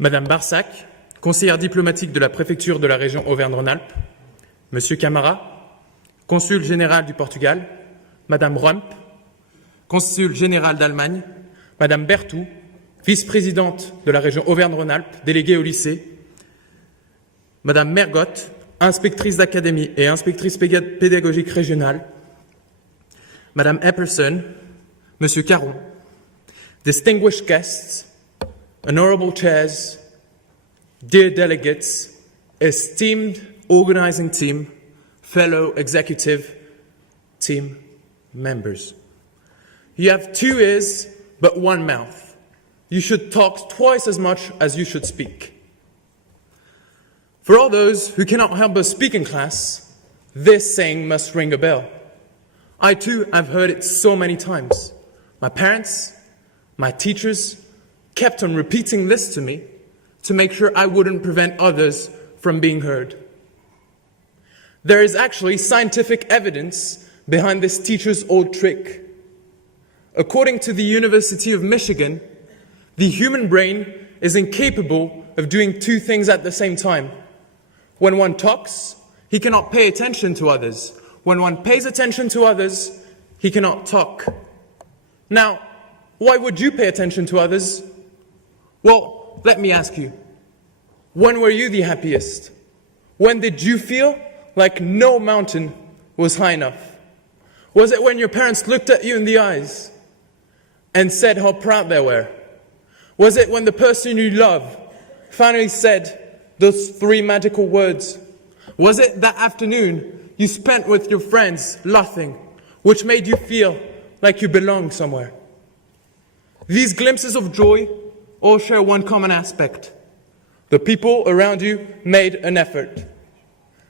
Madame Barsac, conseillère diplomatique de la préfecture de la région Auvergne-Rhône-Alpes, Monsieur Camara, consul général du Portugal, Madame Rump, consul général d'Allemagne, Madame Berthoud, vice-présidente de la région Auvergne-Rhône-Alpes, déléguée au lycée, Madame Mergotte, inspectrice d'académie et inspectrice pédagogique régionale, Madame Epperson, Monsieur Caron, distinguished guests, honorable chairs, dear delegates, esteemed organizing team, fellow executive team members. You have 2 ears, but 1 mouth. You should talk twice as much as you should speak. For all those who cannot help but speak in class, this saying must ring a bell. I too have heard it so many times. My parents, my teachers kept on repeating this to me to make sure I wouldn't prevent others from being heard. There is actually scientific evidence behind this teacher's old trick. According to the University of Michigan, the human brain is incapable of doing 2 things at the same time. When one talks, he cannot pay attention to others. When one pays attention to others, he cannot talk. Now, why would you pay attention to others? Well, let me ask you, when were you the happiest? When did you feel like no mountain was high enough? Was it when your parents looked at you in the eyes and said how proud they were? Was it when the person you love finally said those 3 magical words? Was it that afternoon you spent with your friends laughing, which made you feel like you belonged somewhere? These glimpses of joy all share one common aspect. The people around you made an effort.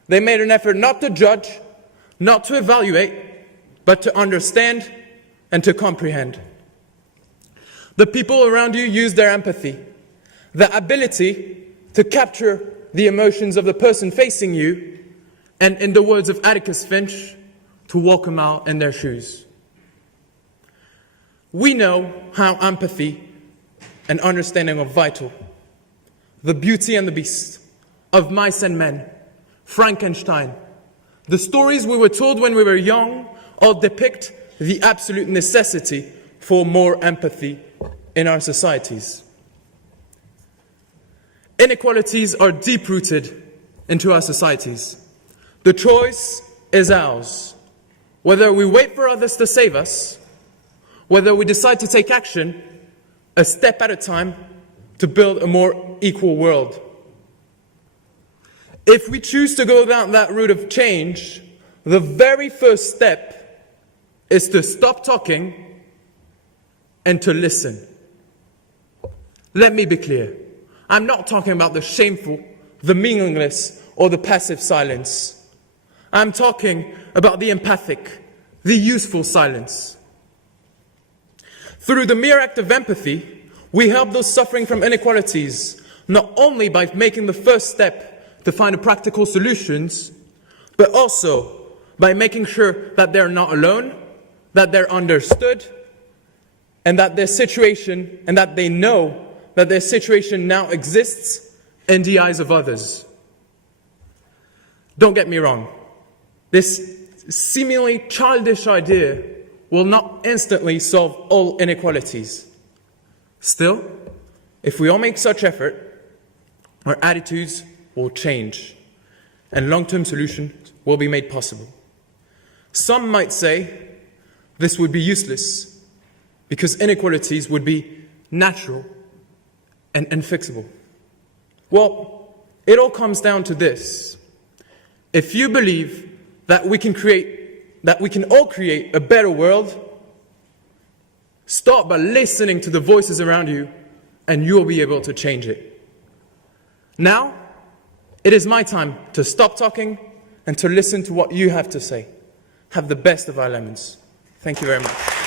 They made an effort not to judge, not to evaluate, but to understand and to comprehend. The people around you used their empathy, the ability to capture the emotions of the person facing you, and in the words of Atticus Finch, to walk a mile in their shoes. We know how empathy and understanding are vital. The Beauty and the Beast, Of Mice and Men, Frankenstein. The stories we were told when we were young all depict the absolute necessity for more empathy in our societies. Inequalities are deep-rooted into our societies. The choice is ours. Whether we wait for others to save us, whether we decide to take action, a step at a time, to build a more equal world. If we choose to go down that route of change, the very first step is to stop talking and to listen. Let me be clear. I'm not talking about the shameful, the meaningless, or the passive silence. I'm talking about the empathic, the useful silence. Through the mere act of empathy, we help those suffering from inequalities, not only by making the first step to find practical solutions, but also by making sure that they're not alone, that they're understood, and that their situation, and that they know that their situation now exists in the eyes of others. Don't get me wrong. This seemingly childish idea will not instantly solve all inequalities. Still, if we all make such effort, our attitudes will change, and long-term solutions will be made possible. Some might say this would be useless, because inequalities would be natural and unfixable. Well, it all comes down to this. If you believe that we can all create a better world, start by listening to the voices around you, and you'll be able to change it. Now, it is my time to stop talking and to listen to what you have to say. Have the best of our lemons. Thank you very much.